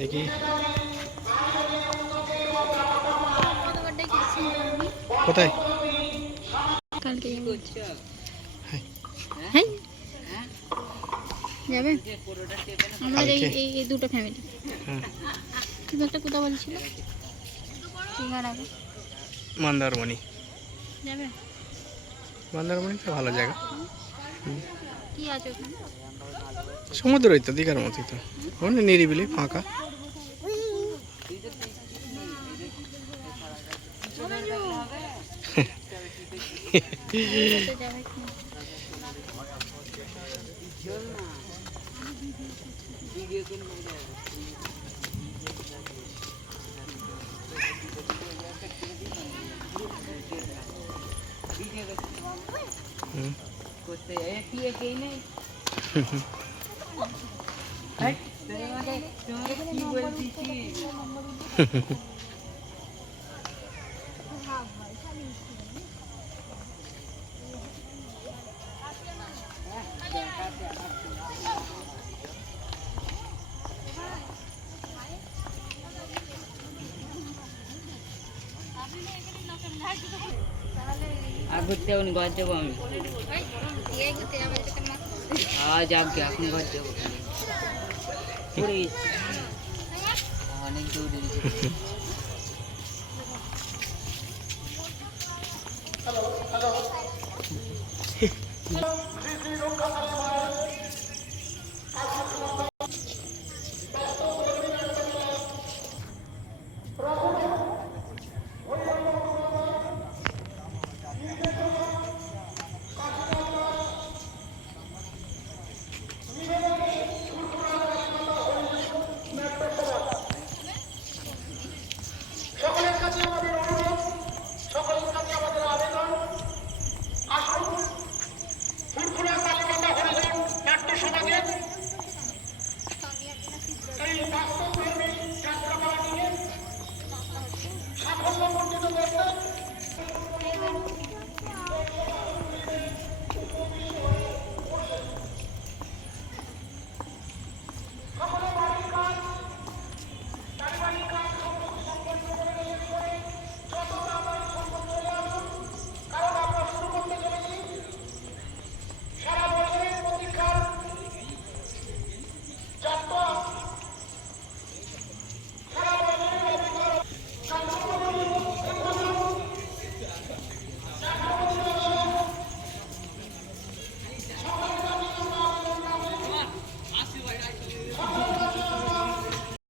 দেখি কোথায় কালকে হ্যাঁ, হ্যাঁ যাবে আমাদের কালকে? এই দুটো ফ্যামিলি হ্যাঁ তুমি একটা কোথা বলছিল দীঘার আগে মন্দারমণি। যাবে মন্দারমণি তো ভালো জায়গা। কি আছে ওখানে সমুদ্রই তো, দীঘার মতোই তো, ওখানে নিরিবিলি ফাঁকা। তো যাবে কি হুম। আর ঘুরতে যাবো ঘর যাবো আমি যাক গে এখন ঘর যাবো ঘুরে গেছি অনেক দূরে